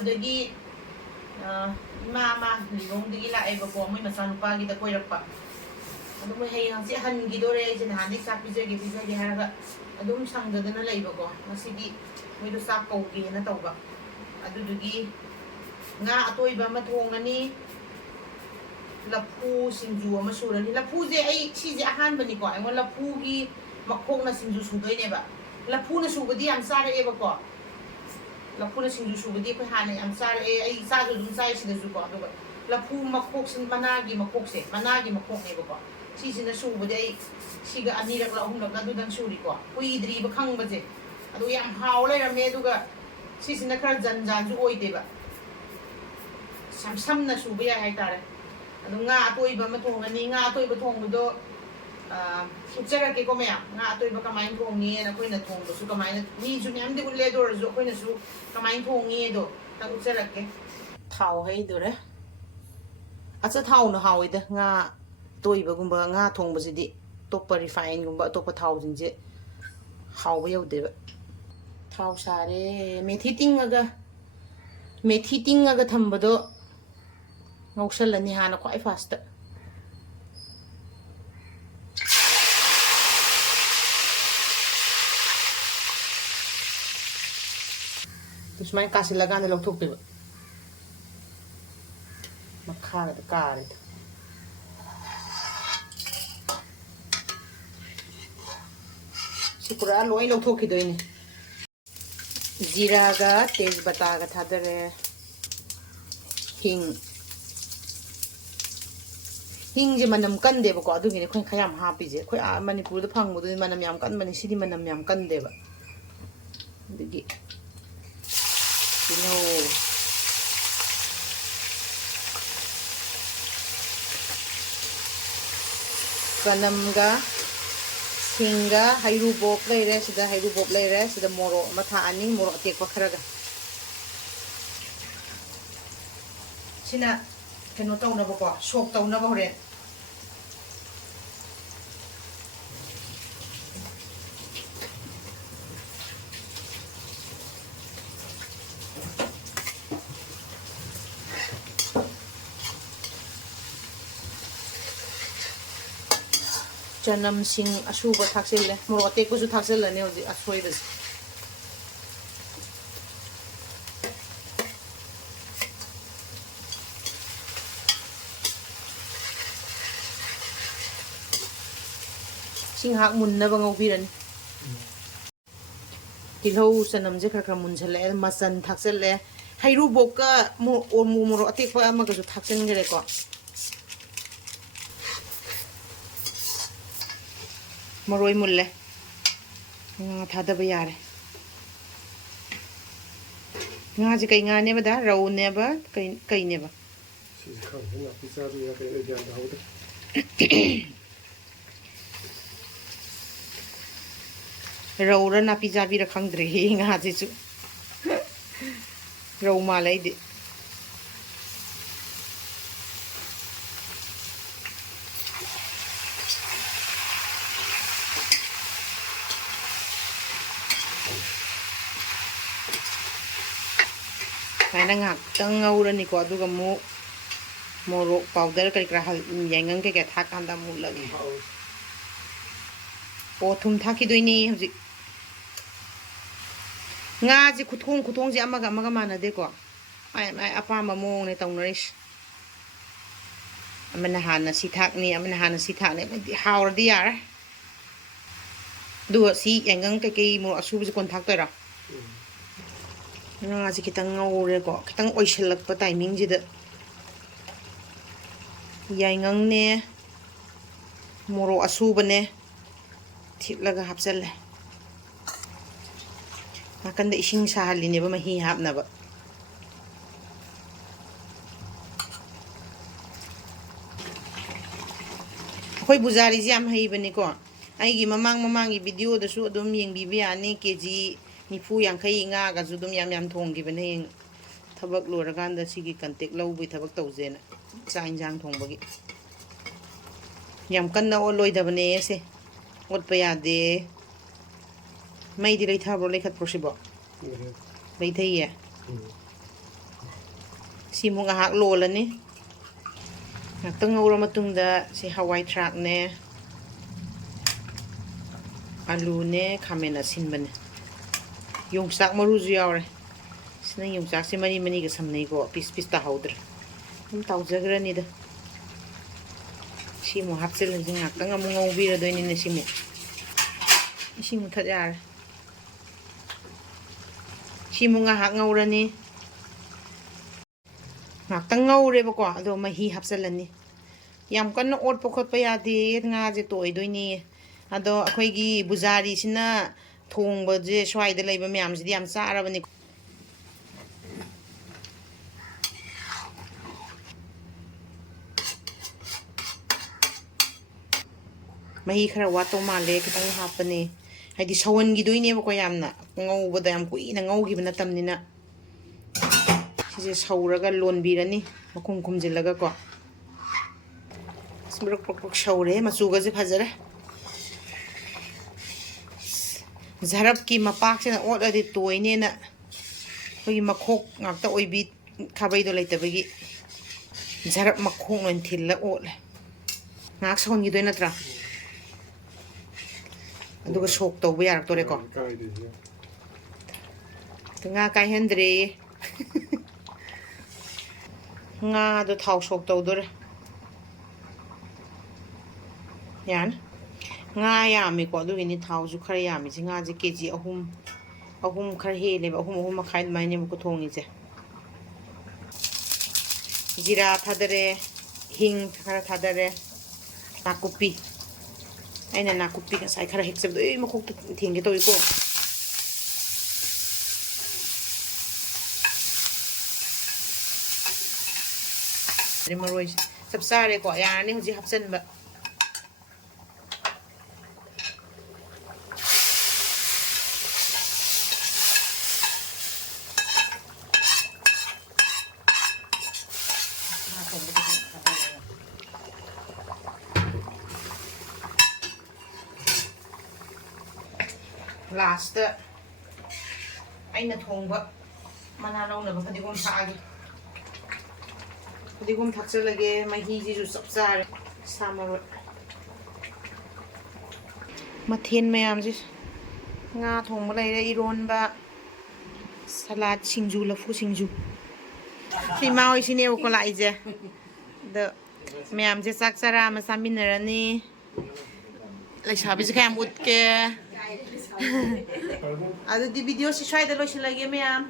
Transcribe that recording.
ꯃꯅꯤꯄꯨꯔꯗꯒꯤ ꯏꯃꯥ ꯑꯃ ꯂꯤꯂꯣꯡꯗꯒꯤ ꯂꯥꯛꯑꯦꯕꯀꯣ ꯃꯣꯏ ꯃꯆꯥꯅꯨꯄꯥꯒꯤꯗ ꯀꯣꯏꯔꯛꯄ ꯑꯗꯨ ꯃꯣꯏ ꯍꯌꯦꯡ ꯍꯪꯆꯤꯠ ꯍꯟꯈꯤꯗꯣꯔꯦ ꯑꯩꯁꯦ ꯅꯍꯥꯟꯗꯩ ꯆꯥꯛ ꯄꯤꯖꯒꯦ ꯍꯥꯏꯔꯒ ꯑꯗꯨꯝ ꯁꯪꯗꯗꯅ ꯂꯩꯕꯀꯣ ꯉꯁꯤꯗꯤ ꯃꯣꯏꯗꯣ ꯆꯥꯛ ꯀꯧꯒꯦꯅ ꯇꯧꯕ ꯑꯗꯨꯗꯨꯒꯤ ꯉꯥ ꯑꯇꯣꯏꯕ ꯑꯃ ꯊꯣꯡꯉꯅꯤ ꯂꯐꯨ ꯁꯤꯡꯖꯨ ꯑꯃ ꯁꯨꯔꯅꯤ ꯂꯐꯨꯁꯦ ꯑꯩ ꯁꯤꯁꯦ ꯑꯍꯥꯟꯕꯅꯤꯀꯣ ꯑꯩꯉꯣꯟ ꯂꯐꯨꯒꯤ ꯃꯈꯣꯛꯅ ꯁꯤꯡꯖꯨ ꯁꯨꯗꯣꯏꯅꯦꯕ ꯂꯐꯨꯅ ꯁꯨꯕꯗꯤ ꯌꯥꯝ ꯆꯥꯔꯛꯑꯦꯕꯀꯣ lafuna singju subadi ko hane am sar ai sa do dum sai sida ko do lafu makok sin managi makok se managi makok ne ko si sina subadi ai siga anirak la humlak la du dan suri ko uidri ba khang ba je adu yam haw le rame du ga si sina khar jan jan ju oi de ba sam sam na subi ya hai tare adu nga atoi ba ma thong ani nga atoi ba thong do utjara ke ko me nga atoi ba kamai thong ni na koi na thong do su kamai na ni ju nyam de le do zo koi na su kamai thong ni do ta utjara ke thau hai do re acha thau na hawi da nga toi ba gumba nga thong ba ji di topa refine gumba topa thau jing je haw ba yau de ba thau sare methi tingaga thamba do ngausal ani hana kwai fast Terus kasih lagan lo thuk tiba makha da kare Sipura loi lo thuk do ini Zira ga tejpata ga thadare hing je manam kan de ba ko adu ni khoi khayam ha pi je khoi a manipur da phang bu du manam yam kan mani sidi manam yam kan de ba digi no kanam ga singa hairu bok leire sida hairu bok leire sida moro matha ani moro tek pa kharaga sina keno taw na ba ko sok taw na ba hore Chanam sing asuba thaksel le moro tek ko su thaksel ne hoji asoi bas sing hak mun na bangau biran tilhou sanam je khar khar mun chale masan thaksel le hairu boka moro tek pa ama ko su thaksen gere ko Maroi mulle thada ba yare nga ji kai nga ne ba da rau ne ba kai ne ba si khang na pizza du ya kai le jan da haude rau ra na pizza bi ra khang dre nga ji chu rau ma lai de Kaina ngak tang ngaura ni ko aduga mu moro powder kai kra hal yangang ke thak anda mu lagi o thum thaki doini hoji nga ji khuthong ji amaga mana de ko ai apa ma mong ne tongnaris amana hana si thak ni amana hana si thak ne hawr di yar du si yangang ke mo asu bi kon thak toira nga ji kitang ngore ko kitang oisilak pa timing ji da yaingang ne moro asuba ne thitlaga hapsal nakanda ising sahali ne ba mahi hapna ba khoi bujari ji am hai bani ko ai gi mamang gi video da su adum yengbi bi ani kg nifu yang khai nga ga ju dum yam thong gi bane thabak lora ganda sigi contact lau bi thabak tawjena cha injang thong bagi yam kan na o loi da bane se ot pa ya de mai di lai thabro lai khat prosibo lai thai ya Simu ngahak lolani. Ngaktang ngawra matungda si hawai thrakne. Alu ne khamen asinbane. Yongsak maruju yawre. Sina yongsak si mani ga samnai go pis ta hawdra. Tawjagrani da. Simu hapsil ngaktang amu ngawbira doini ne simu. Simu thadjar. Simu ngahak ngawrani. Ngaktang ngawre ba ko ado mahi hapsalani. Yam kanna ot pokhot pa yade nga je toy doini. Ado akhoi bujari sina thongba je swai da leiba myam ji yam charabani. Mahi khara wato male kitang hapani. Haidi sawan gi doini ba ko yamna ngawba da yam kuina ngawgi bana tamnina. Sije sauraga lonbirani makum kumjillaga ko. Smuruk pok saure machuga je phajare. Zarap ki mapak se na ot adi toine na hoi makhok ngakta oibi khabai do leitabagi zarap makhok non thilla otle ngak son gi doina tra aduga sok tawba yarak tore ko nga kai hendre nga do thau sok tawdore yan nga yami ko adugini thauju khara yami ji nga ji kg ahum khara hele ahum makhai maine mu ko thongi je jira thadare hing khara thadare nakupi aina nakupi ka sai khara hexab do ma khok thingge to iko maroi sab sare ko yani hoji hapsan ba last aina thongba mana launa ba khadigom thage khadigom thakchalage mahi ji ju sapsare samaro mathen mayam ji nga thongba leire ironba salad singju lafu singju si maoi sine ko lai je the mayam je sakchara ma saminarani leisabi je kam utke adu di video si shai da lo shilage mayam